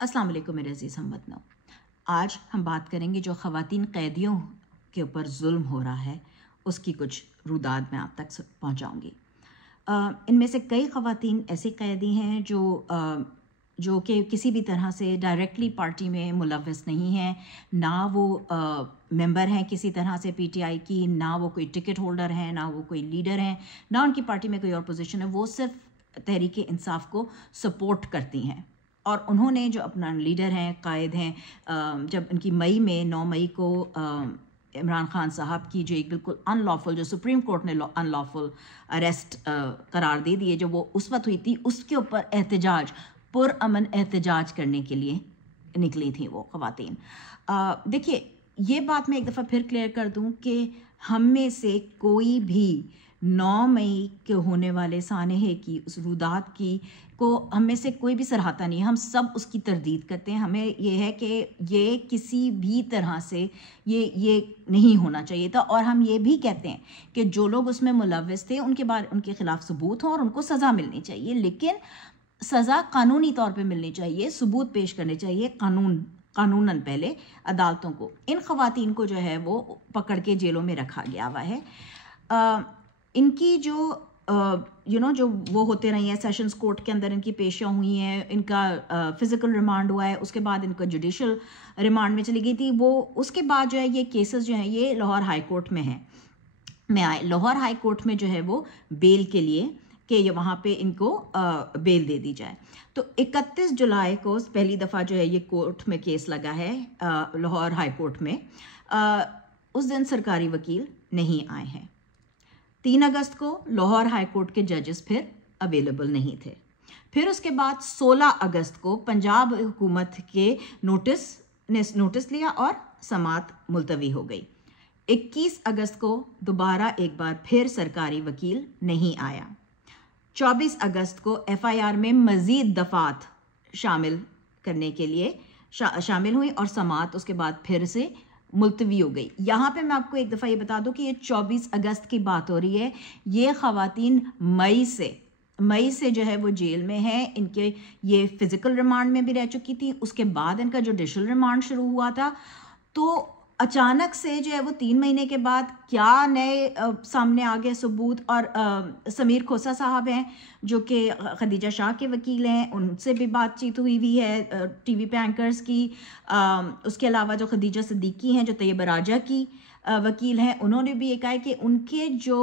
अस्सलाम वालेकुम मेरे अज़ीज़ हमवतनों। आज हम बात करेंगे जो ख़वातीन कैदियों के ऊपर जुल्म हो रहा है उसकी कुछ रुदाद मैं आप तक पहुँचाऊँगी। इनमें से कई ख़वातीन ऐसे कैदी हैं जो कि किसी भी तरह से डायरेक्टली पार्टी में मुलव्वस नहीं हैं, ना वो मेंबर हैं किसी तरह से पीटीआई की, ना वो कोई टिकट होल्डर हैं, ना वो कोई लीडर हैं, ना उनकी पार्टी में कोई और पोजीशन है। वो सिर्फ तहरीक इंसाफ को सपोर्ट करती हैं और उन्होंने जो अपना लीडर हैं, कायद हैं, जब उनकी मई में 9 मई को इमरान खान साहब की जो एक बिल्कुल अनलॉफुल, जो सुप्रीम कोर्ट ने अनलॉफुल अरेस्ट करार दे दिए, जो वो उस वक्त हुई थी, उसके ऊपर एहतजाज, पुरअमन एहतजाज करने के लिए निकली थी वो ख़वातीन। देखिए, ये बात मैं एक दफ़ा फिर क्लियर कर दूं कि हम में से कोई भी 9 मई के होने वाले सानहे की उस रुदात की को हम में से कोई भी सराहता नहीं है। हम सब उसकी तरदीद करते हैं। हमें ये है कि ये किसी भी तरह से ये नहीं होना चाहिए था, और हम ये भी कहते हैं कि जो लोग उसमें मुलव्वस थे उनके खिलाफ सबूत हों और उनको सज़ा मिलनी चाहिए, लेकिन सज़ा कानूनी तौर पे मिलनी चाहिए, सबूत पेश करने चाहिए कानूनन पहले अदालतों को। इन ख़वातीन को जो है वो पकड़ के जेलों में रखा गया हुआ है। इनकी जो जो वो होते रही हैं, सेशंस कोर्ट के अंदर इनकी पेशियाँ हुई हैं, इनका फ़िज़िकल रिमांड हुआ है, उसके बाद इनका जुडिशल रिमांड में चली गई थी। वो उसके बाद जो है ये केसेस जो हैं ये लाहौर हाई कोर्ट में आए। लाहौर हाई कोर्ट में जो है वो बेल के लिए कि ये वहाँ पे इनको बेल दे दी जाए। तो 31 जुलाई को पहली दफ़ा जो है ये कोर्ट में केस लगा है लाहौर हाई कोर्ट में। उस दिन सरकारी वकील नहीं आए हैं। 3 अगस्त को लाहौर हाई कोर्ट के जजेस फिर अवेलेबल नहीं थे। फिर उसके बाद 16 अगस्त को पंजाब हुकूमत के नोटिस लिया और समात मुलतवी हो गई। 21 अगस्त को दोबारा एक बार फिर सरकारी वकील नहीं आया। 24 अगस्त को एफआईआर में मज़ीद दफ़ात शामिल करने के लिए शामिल हुई और समात उसके बाद फिर से मुलतवी हो गई। यहाँ पे मैं आपको एक दफ़ा ये बता दूँ कि ये 24 अगस्त की बात हो रही है। ये ख़वातीन मई से जो है वो जेल में है। इनके ये फ़िज़िकल रिमांड में भी रह चुकी थी, उसके बाद इनका जुडिशल रिमांड शुरू हुआ था। तो अचानक से जो है वो 3 महीने के बाद क्या नए सामने आ गए सबूत। और समीर खोसा साहब हैं जो कि खदीजा शाह के वकील हैं, उनसे भी बातचीत हुई है टीवी पे एंकर्स की। उसके अलावा जो खदीजा सिद्दीकी हैं जो तैयब राजा की वकील हैं, उन्होंने भी ये कहा है कि उनके जो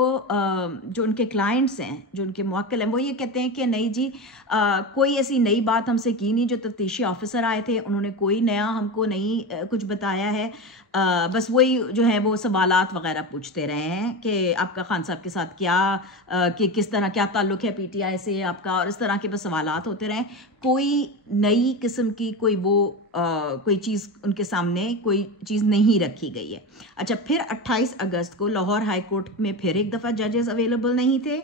उनके क्लाइंट्स हैं, जो उनके मुवक्किल हैं, वो ये कहते हैं कि नहीं जी, कोई ऐसी नई बात हमसे की नहीं। जो तफ्तीशी ऑफिसर आए थे उन्होंने कोई नया हमको नहीं कुछ बताया है। बस वही जो है वो सवालात वगैरह पूछते रहे हैं कि आपका खान साहब के साथ क्या कि किस तरह क्या ताल्लुक़ है पीटीआई से आपका, और इस तरह के बस सवालात होते रहे। कोई नई किस्म की कोई चीज़ उनके सामने कोई चीज़ नहीं रखी गई है। अच्छा, फिर 28 अगस्त को लाहौर हाई कोर्ट में फिर एक दफ़ा जजेस अवेलेबल नहीं थे।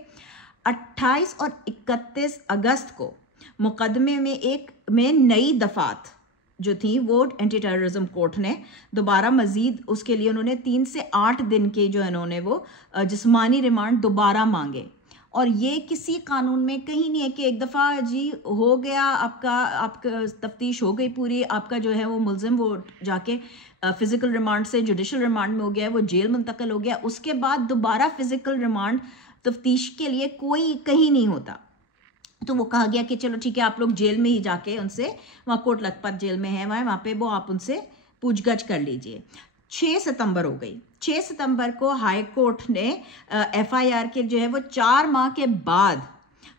28 और 31 अगस्त को मुकदमे में नई दफ़ात जो थी वो एंटी टेररिज्म कोर्ट ने दोबारा मज़ीद उसके लिए उन्होंने 3 से 8 दिन के जो इन्होंने वो जिस्मानी रिमांड दोबारा मांगे। और ये किसी कानून में कहीं नहीं है कि एक दफ़ा जी हो गया आपका तफ्तीश हो गई पूरी, आपका जो है वो मुल्ज़िम वो जाके फ़िज़िकल रिमांड से जुडिशल रिमांड में हो गया, वो जेल मुंतकिल हो गया, उसके बाद दोबारा फ़िज़िकल रिमांड तफ्तीश के लिए कोई कहीं नहीं होता। तो वो कहा गया कि चलो ठीक है, आप लोग जेल में ही जाके उनसे, वहाँ कोट लखपत जेल में है वहाँ पे वो आप उनसे पूछगछ कर लीजिए। 6 सितंबर हो गई। 6 सितंबर को हाई कोर्ट ने एफआईआर के जो है वो 4 माह के बाद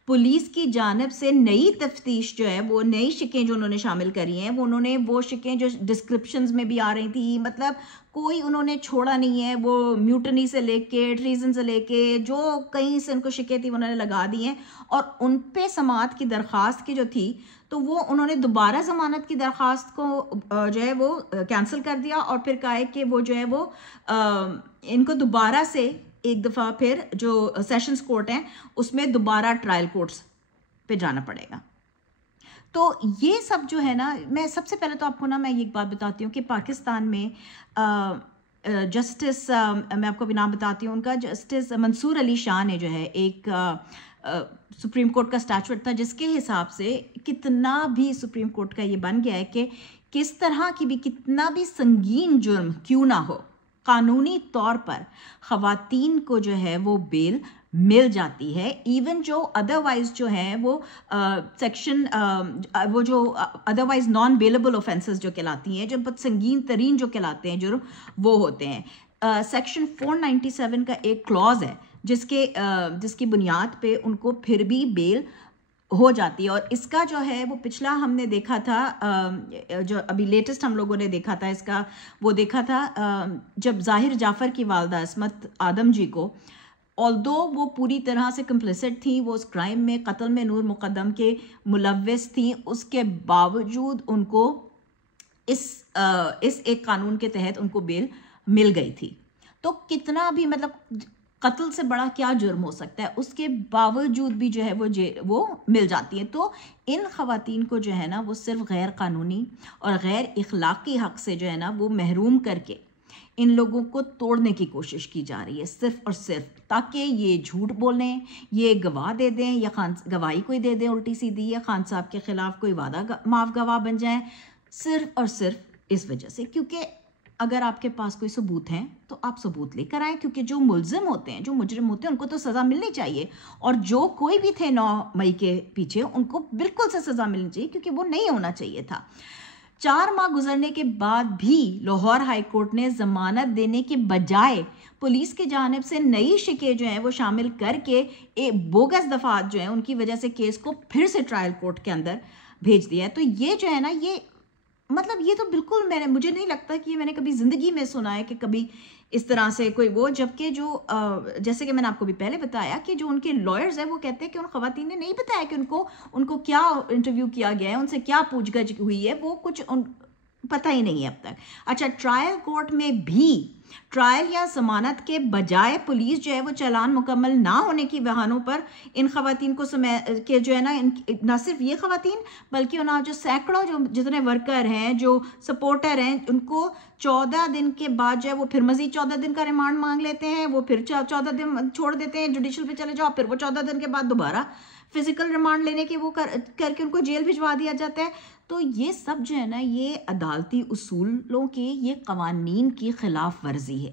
पुलिस की जानिब से नई तफ्तीश जो है वो नई शिकें जो उन्होंने शामिल करी हैं, वो शिकें जो डिस्क्रिप्शंस में भी आ रही थी, मतलब कोई उन्होंने छोड़ा नहीं है। वो म्यूटनी से लेके ट्रीजन से लेके जो कहीं से उनको शिकें थी उन्होंने लगा दी हैं। और उन पे समात की दरख्वास्त की जो थी तो वो उन्होंने दोबारा ज़मानत की दरख्वास्त को जो है वो कैंसिल कर दिया और फिर कहा है कि वो जो है वो इनको दोबारा से एक दफ़ा फिर जो सेशंस कोर्ट हैं उसमें दोबारा ट्रायल कोर्ट्स पे जाना पड़ेगा। तो ये सब जो है ना, मैं सबसे पहले तो आपको ना मैं ये एक बात बताती हूँ कि पाकिस्तान में जस्टिस मैं आपको भी नाम बताती हूँ उनका, जस्टिस मंसूर अली शाह ने जो है एक سپریم کورٹ کا سٹیچوٹ تھا جس کے حساب سے کتنا بھی سپریم کورٹ کا یہ بن گیا ہے کہ کس طرح کی بھی کتنا بھی سنگین جرم کیوں نہ ہو قانونی طور پر خواتین کو جو ہے وہ بیل مل جاتی ہے، ایون جو ادروائز جو ہیں وہ سیکشن وہ جو ادروائز نان بیلیبل اوفینسز جو کہلاتی ہیں، جو بہت سنگین ترین جو کہلاتے ہیں جرم وہ ہوتے ہیں. سیکشن 497 کا ایک کلوز ہے جس کی بنیاد پہ ان کو پھر بھی بیل ہو جاتی ہے. اور اس کا جو ہے وہ پچھلا ہم نے دیکھا تھا، جو ابھی لیٹسٹ ہم لوگوں نے دیکھا تھا اس کا، وہ دیکھا تھا جب ظاہر جعفر کی والدہ عصمت آدم جی کو، آلدو وہ پوری طرح سے کمپلیسٹ تھیں، وہ اس کرائم میں قتل میں نور مقدم کے ملوث تھیں، اس کے باوجود ان کو اس ایک قانون کے تحت ان کو بیل مل گئی تھی. تو کتنا بھی مطلب قتل سے بڑا کیا جرم ہو سکتا ہے، اس کے باوجود بھی جو ہے وہ مل جاتی ہے. تو ان خواتین کو جو ہے نا وہ صرف غیر قانونی اور غیر اخلاقی حق سے جو ہے نا وہ محروم کر کے ان لوگوں کو توڑنے کی کوشش کی جا رہی ہے، صرف اور صرف تاکہ یہ جھوٹ بولیں، یہ گواہ دے دیں یا گواہی کوئی دے دیں الٹی سیدھی، یا خان صاحب کے خلاف کوئی وعدہ معاف گواہ بن جائیں، صرف اور صرف اس وجہ سے. کیونکہ اگر آپ کے پاس کوئی ثبوت ہیں تو آپ ثبوت لے کر آئیں، کیونکہ جو ملزم ہوتے ہیں، جو مجرم ہوتے ہیں، ان کو تو سزا ملنی چاہیے. اور جو کوئی بھی تھے 9 مئی کے پیچھے، ان کو بالکل سے سزا ملنی چاہیے، کیونکہ وہ نہیں ہونا چاہیے تھا. 4 ماہ گزرنے کے بعد بھی لاہور ہائی کورٹ نے ضمانت دینے کے بجائے پولیس کی جانب سے نئی شکیں جو ہیں وہ شامل کر کے بوگس دفعات جو ہیں ان کی وجہ سے کیس کو پھر سے ٹرائل کورٹ کے اندر بھیج دیا ہے. تو یہ جو ہے نا یہ مطلب یہ تو بالکل مجھے نہیں لگتا کہ یہ میں نے کبھی زندگی میں سنا ہے کہ کبھی اس طرح سے کوئی وہ، جبکہ جو جیسے کہ میں نے آپ کو بھی پہلے بتایا کہ جو ان کے لائرز ہیں وہ کہتے ہیں کہ ان خواتین نے نہیں بتایا کہ ان کو کیا انٹرویو کیا گیا ہے، ان سے کیا پوچھ گچھ ہوئی ہے، وہ کچھ پتہ ہی نہیں ہے اب تک. اچھا، ٹرائل کورٹ میں بھی ٹرائل یا ضمانت کے بجائے پولیس جو ہے وہ چالان مکمل نہ ہونے کی بہانوں پر ان خواتین کو کہ جو ہے نا نہ صرف یہ خواتین بلکہ انہاں جو سینکڑوں جو جتنے ورکر ہیں، جو سپورٹر ہیں، ان کو 14 دن کے بعد جو ہے وہ پھر مزید 14 دن کا ریمانڈ مانگ لیتے ہیں، وہ پھر 14 دن چھوڑ دیتے ہیں، جوڈیشل پہ چلے جاؤ، پھر وہ 14 دن کے بعد دوبارہ فزیکل ریمانڈ لینے کے وہ کر کے ان کو جیل بھجوا دیا جاتا ہے. تو یہ سب جو ہے نا یہ عدالتی اصولوں کی، یہ قوانین کی خلاف ورزی ہے.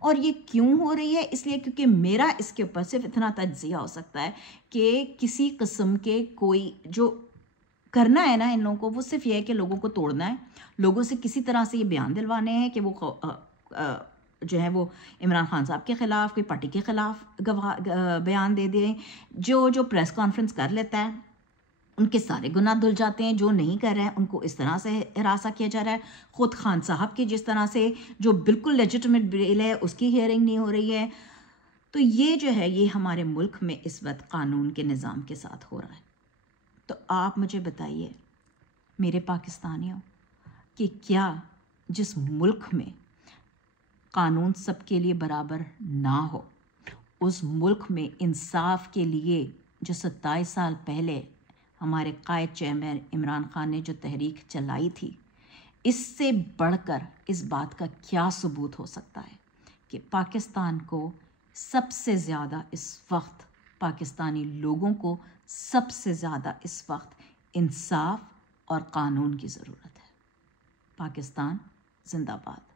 اور یہ کیوں ہو رہی ہے؟ اس لیے کیونکہ میرا اس کے اوپر صرف اتنا تجزیہ ہو سکتا ہے کہ کسی قسم کے کوئی جو کرنا ہے نا ان لوگوں کو، وہ صرف یہ ہے کہ لوگوں کو توڑنا ہے، لوگوں سے کسی طرح سے یہ بیان دلوانے ہیں کہ وہ جو ہے وہ عمران خان صاحب کے خلاف، کوئی پارٹی کے خلاف بیان دے دیں. جو پریس کانفرنس کر لیتا ہے ان کے سارے گناہ دھل جاتے ہیں، جو نہیں کر رہے ہیں ان کو اس طرح سے ہراساں کیا جا رہا ہے. خود خان صاحب کی جس طرح سے جو بالکل لیجٹمیٹ بیل ہے اس کی ہیئرنگ نہیں ہو رہی ہے. تو یہ جو ہے یہ ہمارے ملک میں اس وقت قانون کے نظام کے ساتھ ہو رہا ہے. تو آپ مجھے بتائیے میرے پاکستانیوں کہ کیا جس ملک میں قانون سب کے لیے برابر نہ ہو، اس ملک میں انصاف کے لیے جو 27 سال پہلے ہمارے قائد چیئرمین عمران خان نے جو تحریک چلائی تھی، اس سے بڑھ کر اس بات کا کیا ثبوت ہو سکتا ہے کہ پاکستان کو سب سے زیادہ اس وقت، پاکستانی لوگوں کو سب سے زیادہ اس وقت انصاف اور قانون کی ضرورت ہے. پاکستان زندہ باد.